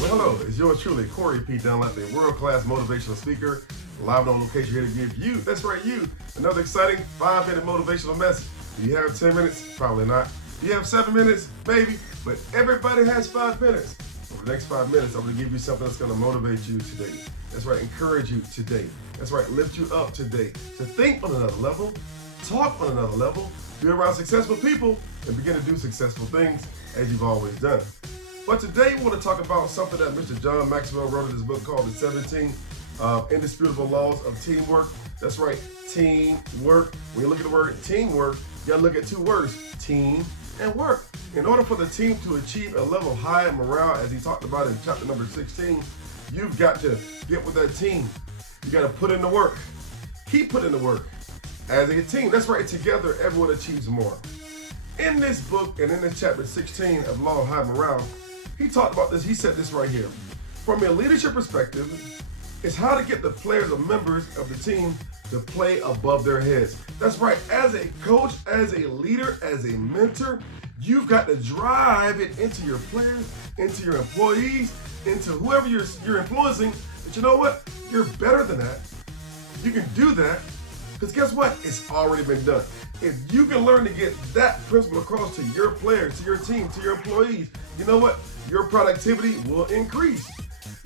Well, hello, it's yours truly, Corey P. Dunlap, a world-class motivational speaker, live on location here to give you, that's right, you, another exciting 5-minute motivational message. Do you have 10 minutes? Probably not. Do you have 7 minutes? Maybe. But everybody has 5 minutes. Over the next 5 minutes, I'm going to give you something that's going to motivate you today. That's right, encourage you today. That's right, lift you up today. To think on another level, talk on another level, be around successful people, and begin to do successful things as you've always done. But today we want to talk about something that Mr. John Maxwell wrote in his book called the 16th Indisputable Laws of Teamwork. That's right, teamwork. When you look at the word teamwork, you gotta look at two words, team and work. In order for the team to achieve a level of high morale, as he talked about in chapter number 16, you've got to get with that team. You gotta put in the work. Keep putting the work as a team. That's right, together everyone achieves more. In this book and in this chapter 16 of Law of High Morale, he talked about this, he said this right here. From a leadership perspective, it's how to get the players or members of the team to play above their heads. That's right, as a coach, as a leader, as a mentor, you've got to drive it into your players, into your employees, into whoever you're influencing, that you know what, you're better than that. You can do that, because guess what? It's already been done. If you can learn to get that principle across to your players, to your team, to your employees, you know what? Your productivity will increase.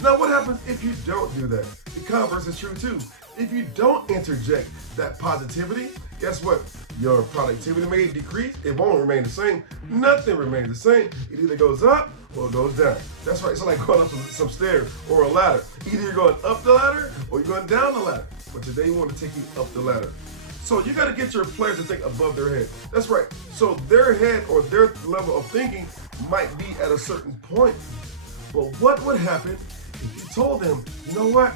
Now, what happens if you don't do that? The converse is true too. If you don't interject that positivity, guess what? Your productivity may decrease. It won't remain the same. Nothing remains the same. It either goes up or it goes down. That's right. It's like going up some stairs or a ladder. Either you're going up the ladder or you're going down the ladder. But today we want to take you up the ladder. So you got to get your players to think above their head. That's right. So their head or their level of thinking might be at a certain point. But what would happen if you told them, you know what,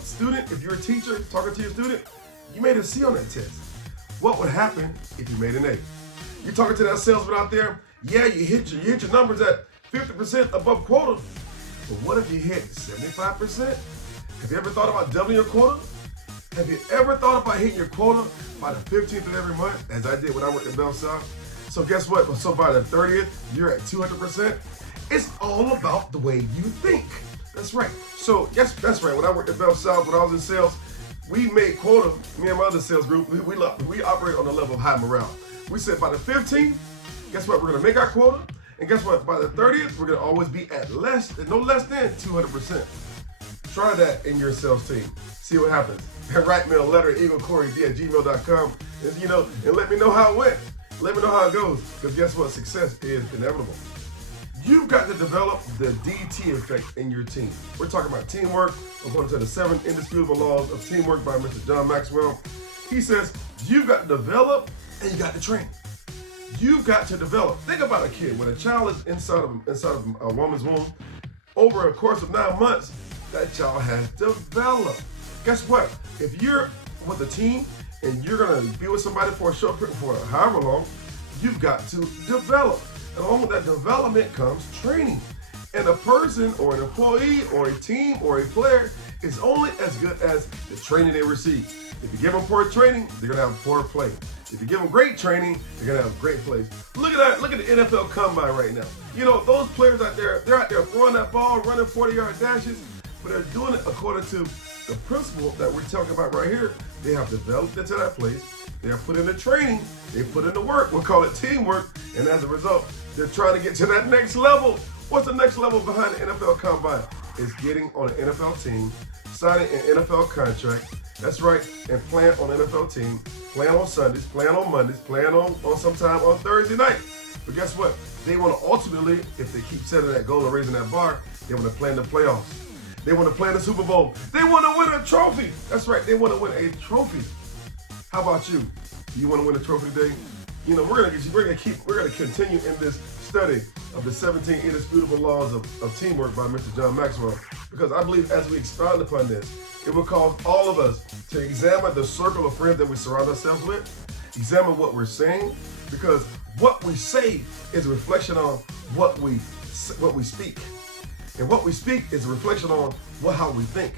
student, if you're a teacher talking to your student, you made a C on that test. What would happen if you made an A? You're talking to that salesman out there, yeah, you hit your numbers at 50% above quota. But what if you hit 75%? Have you ever thought about doubling your quota? Have you ever thought about hitting your quota by the 15th of every month, as I did when I worked at Bell South? So guess what? So by the 30th, you're at 200%. It's all about the way you think. That's right. So yes, that's right. When I worked at Bell South, when I was in sales, we made quota. Me and my other sales group, we operate on the level of high morale. We said by the 15th, guess what? We're gonna make our quota, and guess what? By the 30th, we're gonna always be at no less than 200%. Try that in your sales team. See what happens. And write me a letter at eaglecorey@gmail.com, and let me know how it went. Let me know how it goes, because guess what? Success is inevitable. You've got to develop the DT effect in your team. We're talking about teamwork. I'm going to the 7 Indisputable Laws of Teamwork by Mr. John Maxwell. He says, you've got to develop and you got to train. You've got to develop. Think about a kid. When a child is inside of a woman's womb, over a course of 9 months, that child has developed. Guess what? If you're with a team and you're going to be with somebody for a short period, for however long, you've got to develop. And along with that development comes training. And a person or an employee or a team or a player is only as good as the training they receive. If you give them poor training, they're going to have poor play. If you give them great training, they're going to have great plays. Look at that. Look at the NFL Combine right now. You know, those players out there, they're out there throwing that ball, running 40-yard dashes, but they're doing it according to the principle that we're talking about right here. They have developed into that place. They have put in the training. They put in the work. We'll call it teamwork. And as a result, they're trying to get to that next level. What's the next level behind the NFL Combine? It's getting on an NFL team, signing an NFL contract. That's right. And playing on an NFL team, playing on Sundays, playing on Mondays, playing on sometime on Thursday night. But guess what? They want to ultimately, if they keep setting that goal and raising that bar, they want to play in the playoffs. They want to play in the Super Bowl. They want to win a trophy. That's right. They want to win a trophy. How about you? Do you want to win a trophy today? You know, we're gonna continue in this study of the 17 Indisputable Laws of Teamwork by Mr. John Maxwell, because I believe as we expound upon this, it will cause all of us to examine the circle of friends that we surround ourselves with, examine what we're saying, because what we say is a reflection on what we speak. And what we speak is a reflection on how we think.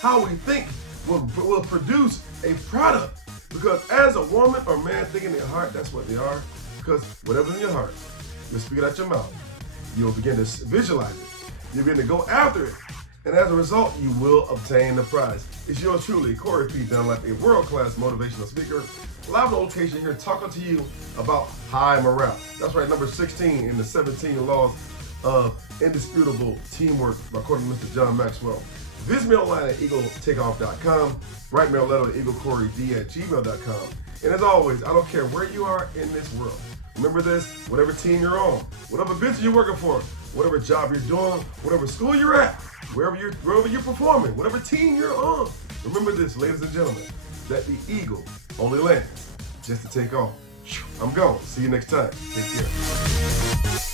How we think will produce a product. Because as a woman or man thinking in their heart, that's what they are. Because whatever's in your heart, you'll speak it out your mouth. You'll begin to visualize it. You're going to go after it. And as a result, you will obtain the prize. It's yours truly, Corey P. Dunlap, a world-class motivational speaker, live on location here talking to you about high morale. That's right, number 16 in the 17 Laws of Indisputable Teamwork, according to Mr. John Maxwell. Visit me online at eagletakeoff.com. Write me a letter at eaglecoryd@gmail.com. And as always, I don't care where you are in this world. Remember this, whatever team you're on, whatever business you're working for, whatever job you're doing, whatever school you're at, wherever you're performing, whatever team you're on. Remember this, ladies and gentlemen, that the eagle only lands just to take off. I'm gone. See you next time. Take care.